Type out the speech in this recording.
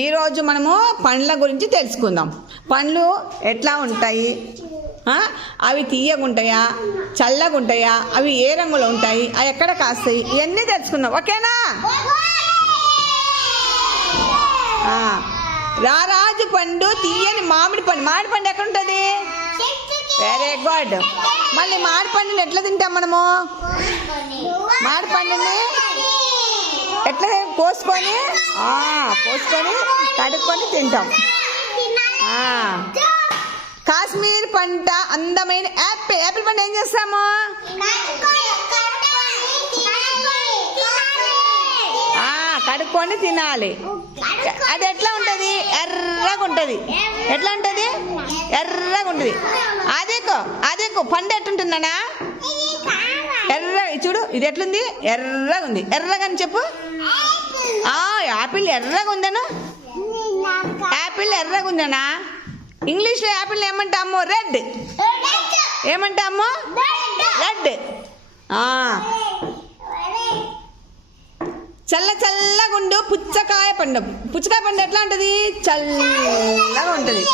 ఈరోజు మనము పండ్ల గురించి తెలుసుకుందాం. పండ్లు ఎట్లా ఉంటాయి, అవి తీయగుంటాయా, చల్లగుంటాయా, అవి ఏ రంగులో ఉంటాయి, అవి ఎక్కడ కాస్తాయి, ఇవన్నీ తెలుసుకుందాం. ఓకేనా? రారాజు పండు, తీయని మామిడి పండు. మామిడి పండు ఎక్కడ ఉంటుంది? Very good. మళ్ళీ మామిడి పండుని ఎట్లా తింటాం మనము? మామిడి పండుని ఎట్లా కోసుకొని కడుక్కొని తింటాం. కాశ్మీర్ పంట అందమైన యాపిల్ పండు ఏం చేస్తాము? కడుక్కొని తినాలి. అది ఎట్లా ఉంటుంది? ఎర్రగా ఉంటుంది. ఎట్లా ఉంటుంది? ఎర్రగా ఉంటుంది. అదే పండు ఎట్టుంటుందనా? ఎర్ర చూడు, ఇది ఎట్లుంది? ఎర్రగా ఉంది. ఎర్రగా అని చెప్పు. యాపిల్ ఎర్రగా ఉందను. యాపిల్ ఎర్రగా ఉందనా? ఇంగ్లీష్లో యాపిల్ ఏమంటాము? రెడ్. ఏమంటాము? రెడ్. చల్లగుండు పుచ్చకాయ పండు. పుచ్చకాయ పండు ఎట్లా ఉంటుంది? చల్లగా ఉంటుంది.